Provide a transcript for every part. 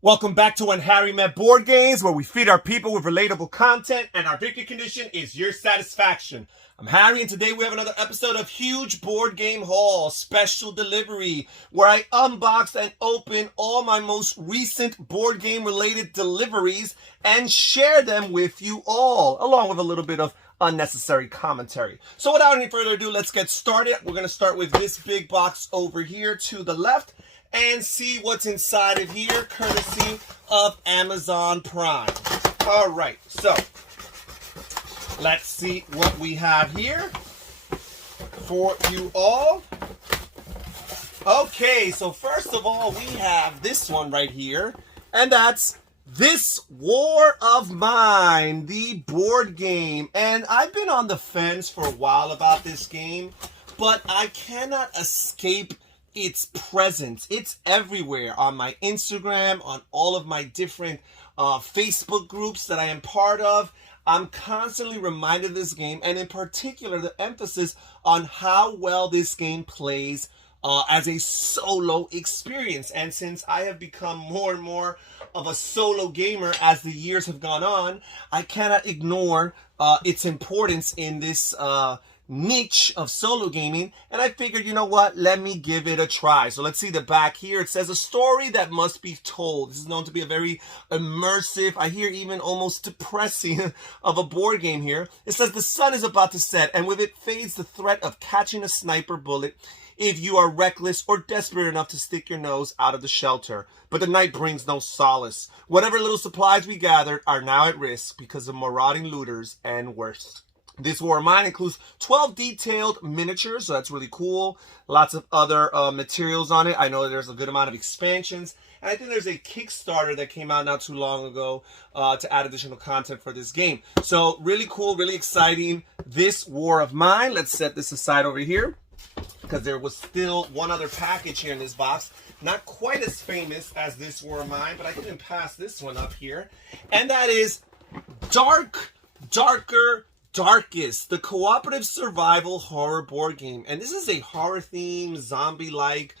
Welcome back to When Harry Met Board Games, where we feed our people with relatable content, and our victory condition is your satisfaction. I'm Harry, and today we have another episode of Huge Board Game Haul Special Delivery, where I unbox and open all my most recent board game related deliveries and share them with you all, along with a little bit of unnecessary commentary. So without any further ado, let's get started. We're going to start with this big box over here to the left and see what's inside of here, courtesy of Amazon Prime. All right, so let's see what we have here for you all. Okay, so first of all, we have this one right here, and that's This War of Mine, the board game. And I've been on the fence for a while about this game, but I cannot escape its presence. It's everywhere on my Instagram, on all of my different Facebook groups that I am part of. I'm constantly reminded of this game, and in particular, the emphasis on how well this game plays as a solo experience. And since I have become more and more of a solo gamer as the years have gone on, I cannot ignore its importance in this niche of solo gaming, and I figured, you know what, let me give it a try. So let's see the back here. It says, a story that must be told. This is known to be a very immersive, I hear even almost depressing of a board game here. It says the sun is about to set, and with it fades the threat of catching a sniper bullet if you are reckless or desperate enough to stick your nose out of the shelter. But the night brings no solace. Whatever little supplies we gathered are now at risk because of marauding looters and worse. This War of Mine includes 12 detailed miniatures, so that's really cool. Lots of other materials on it. I know there's a good amount of expansions. And I think there's a Kickstarter that came out not too long ago to add additional content for this game. So really cool, really exciting. This War of Mine. Let's set this aside over here, because there was still one other package here in this box. Not quite as famous as This War of Mine, but I didn't pass this one up here. And that is Darkest, the cooperative survival horror board game. And this is a horror-themed, zombie-like,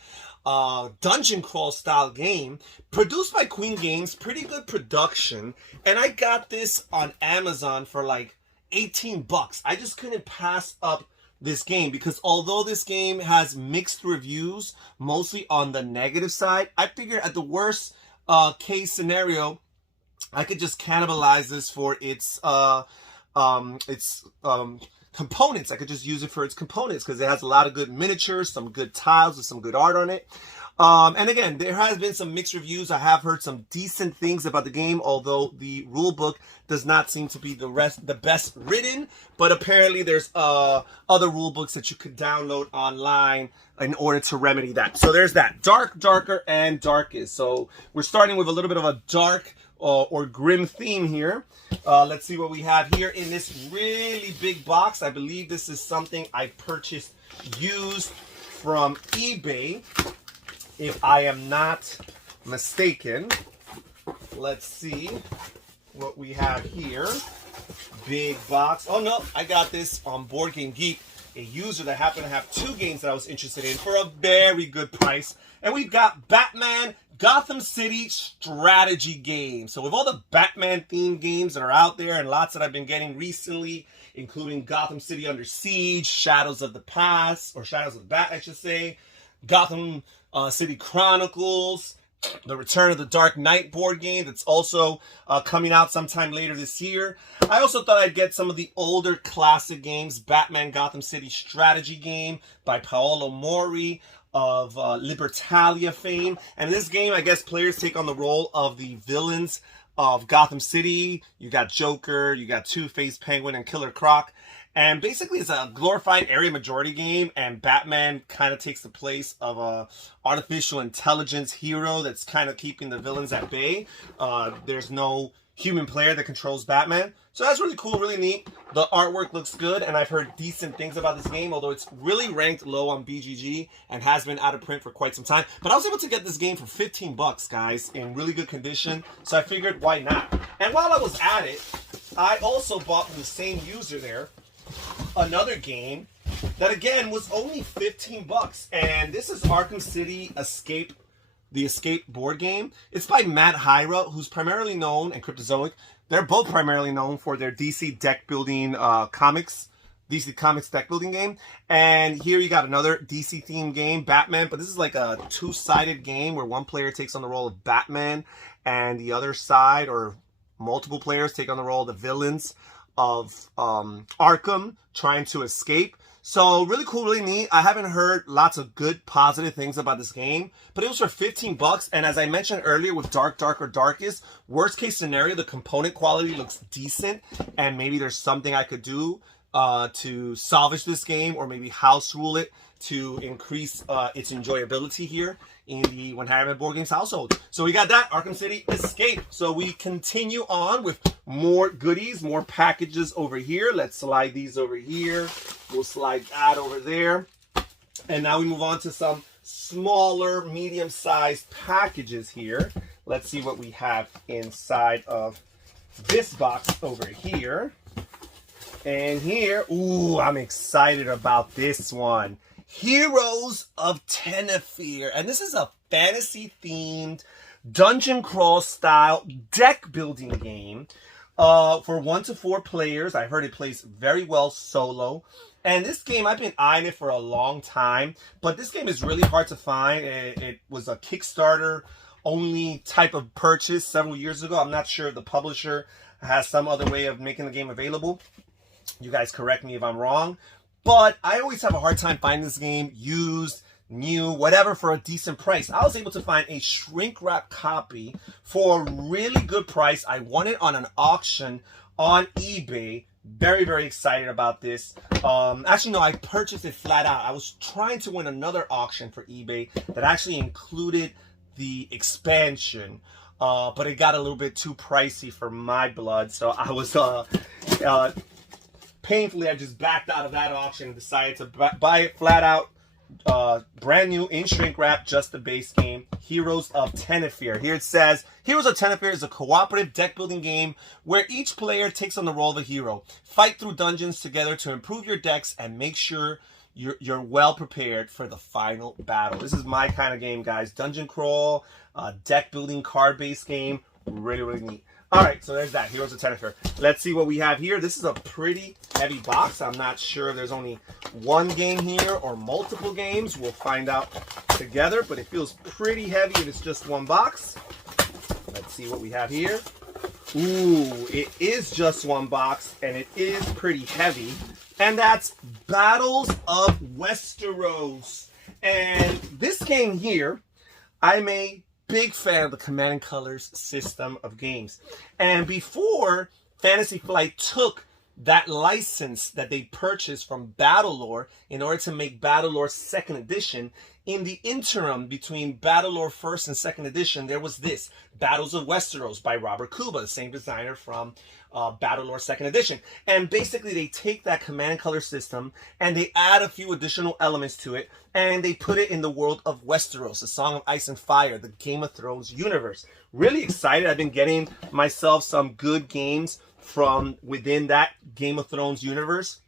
dungeon crawl style game produced by Queen Games. Pretty good production. And I got this on Amazon for like 18 bucks. I just couldn't pass up this game because although this game has mixed reviews, mostly on the negative side, I figured at the worst case scenario, I could just cannibalize this for its components. I could just use it for its components because it has a lot of good miniatures, some good tiles with some good art on it. And again, there has been some mixed reviews. I have heard some decent things about the game, although the rule book does not seem to be the best written. But apparently there's other rule books that you could download online in order to remedy that. So there's that. Darker, and Darkest. So we're starting with a little bit of a dark or grim theme here. Let's see what we have here in this really big box. I believe this is something I purchased used from eBay, if I am not mistaken. Let's see what we have here. Big box. Oh no, I got this on Board Game Geek, a user that happened to have two games that I was interested in for a very good price. And we've got Batman Gotham City strategy game. So with all the Batman themed games that are out there and lots that I've been getting recently, including Gotham City Under Siege, Shadows of the Past, or Shadows of the Bat, I should say, Gotham City Chronicles, the Return of the Dark Knight board game that's also coming out sometime later this year. I also thought I'd get some of the older classic games, Batman Gotham City strategy game by Paolo Mori of Libertalia fame. And in this game, I guess players take on the role of the villains of Gotham City. You got Joker, you got Two-Face, Penguin, and Killer Croc. And basically it's a glorified area majority game, and Batman kind of takes the place of a artificial intelligence hero that's kind of keeping the villains at bay. There's no human player that controls Batman. So that's really cool, really neat. The artwork looks good, and I've heard decent things about this game, although it's really ranked low on BGG and has been out of print for quite some time. But I was able to get this game for 15 bucks, guys, in really good condition. So I figured, why not? And while I was at it, I also bought from the same user there another game that again was only 15 bucks, and this is Arkham City Escape the Escape board game. It's by Matt Hyra, who's primarily known, and Cryptozoic. They're both primarily known for their DC deck building comics. DC Comics deck building game. And here you got another DC themed game, Batman, but this is like a two-sided game where one player takes on the role of Batman and the other side, or multiple players, take on the role of the villains of Arkham trying to escape. So really cool, really neat. I haven't heard lots of good, positive things about this game, but it was for 15 bucks. And as I mentioned earlier with Dark, Darker, Darkest, worst case scenario, the component quality looks decent, and maybe there's something I could do to salvage this game, or maybe house rule it to increase its enjoyability here in the When Harry Met Board Games household. So we got that, Arkham City Escape. So we continue on with more goodies, more packages over here. Let's slide these over here. We'll slide that over there. And now we move on to some smaller, medium-sized packages here. Let's see what we have inside of this box over here. And here, ooh, I'm excited about this one. Heroes of Tenefair. And this is a fantasy-themed, dungeon crawl style deck building game for 1 to 4 players. I heard it plays very well solo. And this game, I've been eyeing it for a long time, but this game is really hard to find. It was a Kickstarter only type of purchase several years ago. I'm not sure if the publisher has some other way of making the game available. You guys correct me if I'm wrong, but I always have a hard time finding this game used, new, whatever, for a decent price. I was able to find a shrink wrap copy for a really good price. I won it on an auction on eBay. Very, very excited about this. Actually, no, I purchased it flat out. I was trying to win another auction for eBay that actually included the expansion, but it got a little bit too pricey for my blood, so I was painfully, I just backed out of that auction and decided to buy it flat out, brand new in shrink wrap, just the base game, Heroes of Tenefair. Here it says, Heroes of Tenefair is a cooperative deck building game where each player takes on the role of a hero. Fight through dungeons together to improve your decks and make sure you're well prepared for the final battle. This is my kind of game, guys. Dungeon crawl, deck building, card-based game. Really, really neat. All right, so there's that, Heroes of Tenefair. Let's see what we have here. This is a pretty heavy box. I'm not sure if there's only one game here or multiple games. We'll find out together, but it feels pretty heavy if it's just one box. Let's see what we have here. Ooh, it is just one box, and it is pretty heavy. And that's Battles of Westeros. And this game here, I'm a big fan of the Command & Colors system of games. And before Fantasy Flight took that license that they purchased from Battlelore in order to make Battlelore 2nd Edition, in the interim between Battlelore 1st and 2nd Edition, there was this, Battles of Westeros by Robert Kuba, the same designer from Battlelore 2nd Edition. And basically they take that Command & Color system and they add a few additional elements to it, and they put it in the world of Westeros, the Song of Ice and Fire, the Game of Thrones universe. Really excited. I've been getting myself some good games from within that Game of Thrones universe,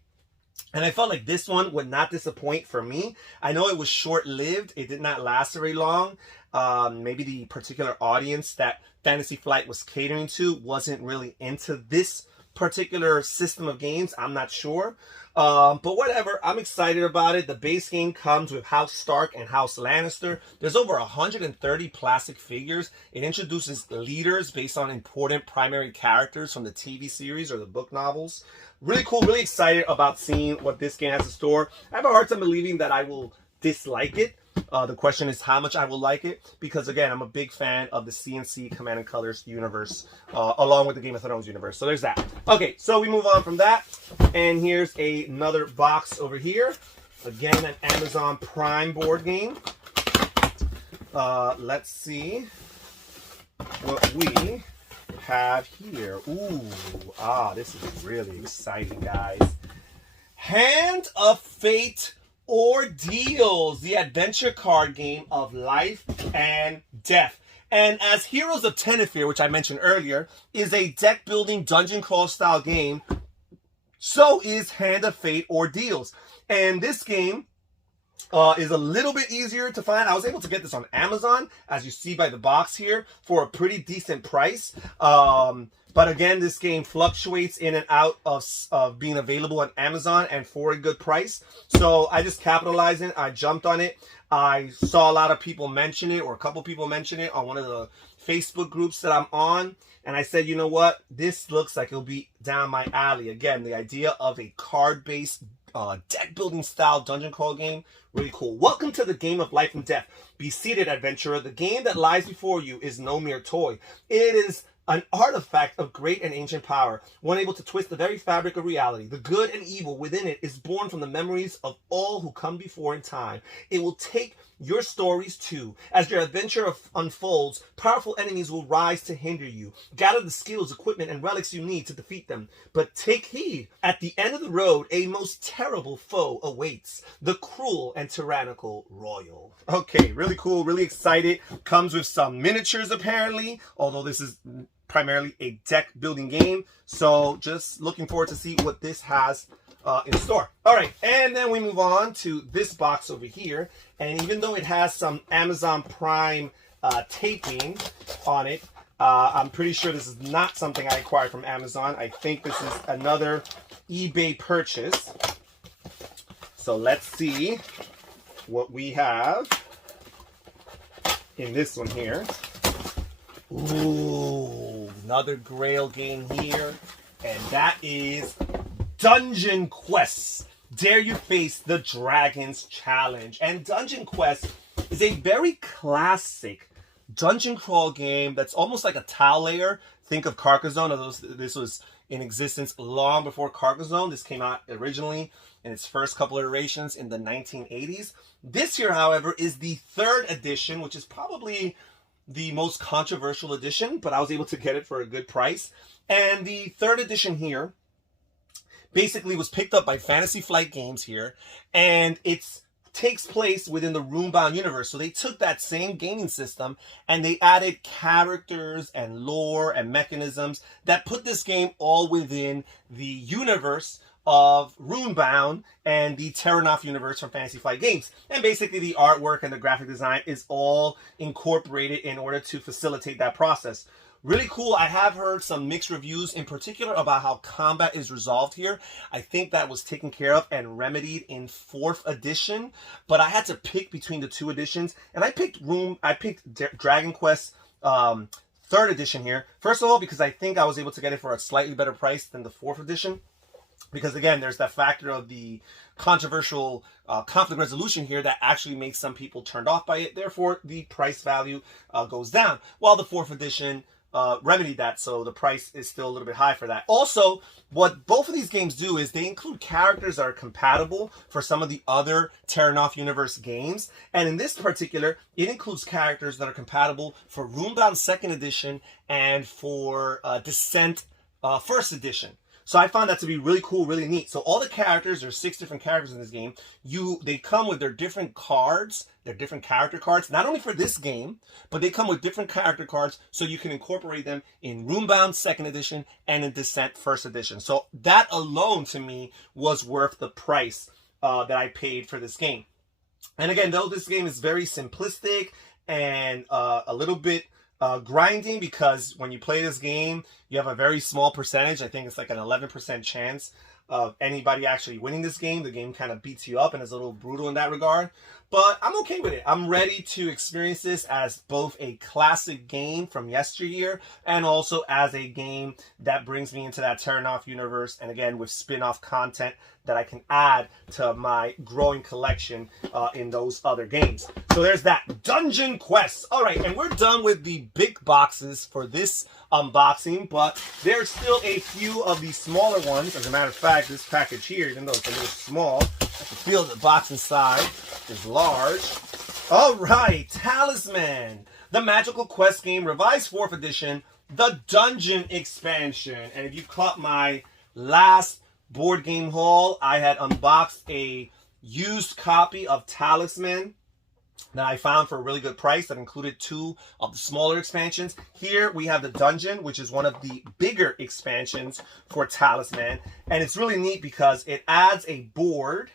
and I felt like this one would not disappoint for me. I know it was short-lived. It did not last very long. Maybe the particular audience that Fantasy Flight was catering to wasn't really into this particular system of games. I'm not sure. But whatever, I'm excited about it. The base game comes with House Stark and House Lannister. There's over 130 plastic figures. It introduces leaders based on important primary characters from the TV series or the book novels. Really cool, really excited about seeing what this game has in store. I have a hard time believing that I will dislike it. The question is how much I will like it, because again, I'm a big fan of the CNC Command & Colors universe, along with the Game of Thrones universe. So there's that. Okay, so we move on from that, and here's another box over here. Again, an Amazon Prime board game. Let's see what we have here. Ooh, this is really exciting, guys. Hand of Fate Ordeals, the adventure card game of life and death. And as Heroes of Tenefair, which I mentioned earlier, is a deck building dungeon crawl style game, so is Hand of Fate Ordeals. And this game is a little bit easier to find. I was able to get this on Amazon, as you see by the box here, for a pretty decent price. But again, this game fluctuates in and out of being available on Amazon and for a good price. So I just capitalized it. I jumped on it. I saw a lot of people mention it, or a couple people mention it on one of the Facebook groups that I'm on. And I said, you know what? This looks like it'll be down my alley. Again, the idea of a card-based deck building style dungeon crawl game. Really cool. Welcome to the game of life and death. Be seated, adventurer. The game that lies before you is no mere toy. It is an artifact of great and ancient power, one able to twist the very fabric of reality. The good and evil within it is born from the memories of all who come before in time. It will take your stories too. As your adventure unfolds, powerful enemies will rise to hinder you. Gather the skills, equipment, and relics you need to defeat them. But take heed. At the end of the road, a most terrible foe awaits. The cruel and tyrannical Royal. Okay, really cool, really excited. Comes with some miniatures apparently, although this is primarily a deck building game. So just looking forward to see what this has in store. All right, and then we move on to this box over here. And even though it has some Amazon Prime taping on it, I'm pretty sure this is not something I acquired from Amazon. I think this is another eBay purchase. So let's see what we have in this one here. Ooh, another Grail game here, and that is Dungeon Quest. Dare you face the Dragon's Challenge? And Dungeon Quest is a very classic dungeon crawl game that's almost like a tile layer. Think of Carcassonne. This was in existence long before Carcassonne. This came out originally in its first couple of iterations in the 1980s. This here, however, is the third edition, which is probably the most controversial edition, but I was able to get it for a good price. And the third edition here basically was picked up by Fantasy Flight Games here, and it takes place within the Runebound universe. So they took that same gaming system and they added characters and lore and mechanisms that put this game all within the universe of Runebound and the Terranoff universe from Fantasy Flight Games. And basically the artwork and the graphic design is all incorporated in order to facilitate that process. Really cool. I have heard some mixed reviews, in particular about how combat is resolved here. I think that was taken care of and remedied in 4th edition, but I had to pick between the 2 editions, and I picked Dragon Quest 3rd edition here. First of all, because I think I was able to get it for a slightly better price than the 4th edition. Because again, there's that factor of the controversial conflict resolution here that actually makes some people turned off by it. Therefore, the price value goes down. While the 4th edition remedied that, so the price is still a little bit high for that. Also, what both of these games do is they include characters that are compatible for some of the other Terranoff universe games. And in this particular, it includes characters that are compatible for Runebound 2nd edition and for Descent 1st edition. So I found that to be really cool, really neat. So all the characters, there's 6 different characters in this game. They come with their different cards, their different character cards, not only for this game, but they come with different character cards so you can incorporate them in Runebound 2nd edition and in Descent 1st edition. So that alone to me was worth the price that I paid for this game. And again, though this game is very simplistic and a little bit grinding, because when you play this game, you have a very small percentage. I think it's like an 11% chance of anybody actually winning this game. The game kind of beats you up and is a little brutal in that regard. But I'm okay with it. I'm ready to experience this as both a classic game from yesteryear and also as a game that brings me into that Terranoff universe, and again with spin-off content that I can add to my growing collection in those other games. So there's that. Dungeon Quest. All right, and we're done with the big boxes for this unboxing, but there's still a few of the smaller ones. As a matter of fact, this package here, even though it's a little small, I can feel the box inside is large. All right, Talisman, the Magical Quest game, revised 4th edition, the Dungeon expansion. And if you caught my last board game haul, I had unboxed a used copy of Talisman that I found for a really good price that included 2 of the smaller expansions. Here we have the Dungeon, which is one of the bigger expansions for Talisman. And it's really neat because it adds a board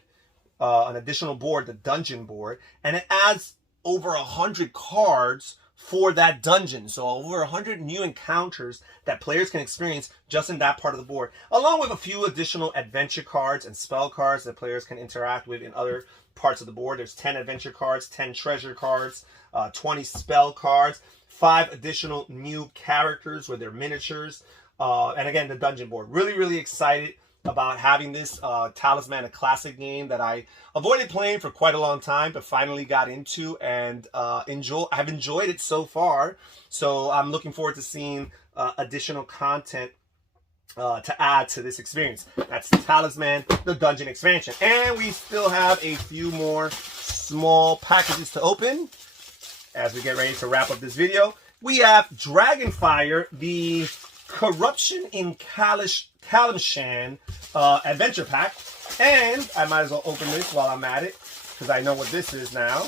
an additional board, the dungeon board, and it adds over 100 cards for that dungeon. So over 100 new encounters that players can experience just in that part of the board, along with a few additional adventure cards and spell cards that players can interact with in other parts of the board. There's 10 adventure cards, 10 treasure cards, 20 spell cards, 5 additional new characters with their miniatures, and again, the dungeon board. Really excited about having this Talisman, a classic game that I avoided playing for quite a long time, but finally got into and I've enjoyed it so far. So I'm looking forward to seeing additional content to add to this experience. That's Talisman, the Dungeon expansion. And we still have a few more small packages to open as we get ready to wrap up this video. We have Dragonfire, the Corruption in Talisman adventure pack, and I might as well open this while I'm at it because I know what this is now,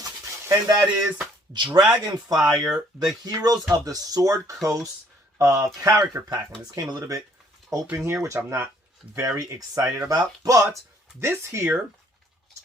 and that is Dragonfire, the Heroes of the Sword Coast character pack. And this came a little bit open here, which I'm not very excited about, but this here,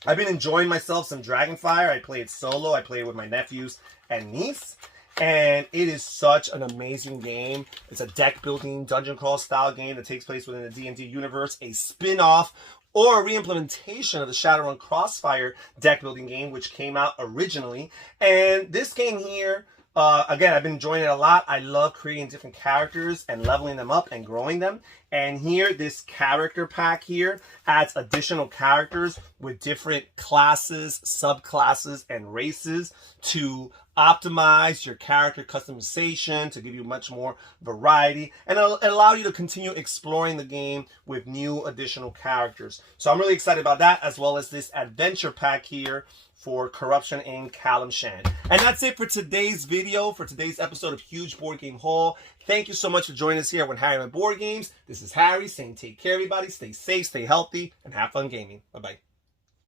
I've been enjoying myself some Dragonfire. I play it solo, I play it with my nephews and niece, and it is such an amazing game. It's a deck building dungeon crawl style game that takes place within the D&D universe, a spin-off or a re-implementation of the Shadowrun Crossfire deck building game, which came out originally. And this game here, again, I've been enjoying it a lot. I love creating different characters and leveling them up and growing them. And here, this character pack here adds additional characters with different classes, subclasses, and races to optimize your character customization, to give you much more variety, and it'll allow you to continue exploring the game with new additional characters. So I'm really excited about that, as well as this adventure pack here for Corruption in Talisman. And that's it for today's video, for today's episode of Huge Board Game Haul. Thank you so much for joining us here on Harry and Board Games. This is Harry saying take care, everybody. Stay safe, stay healthy, and have fun gaming. Bye-bye.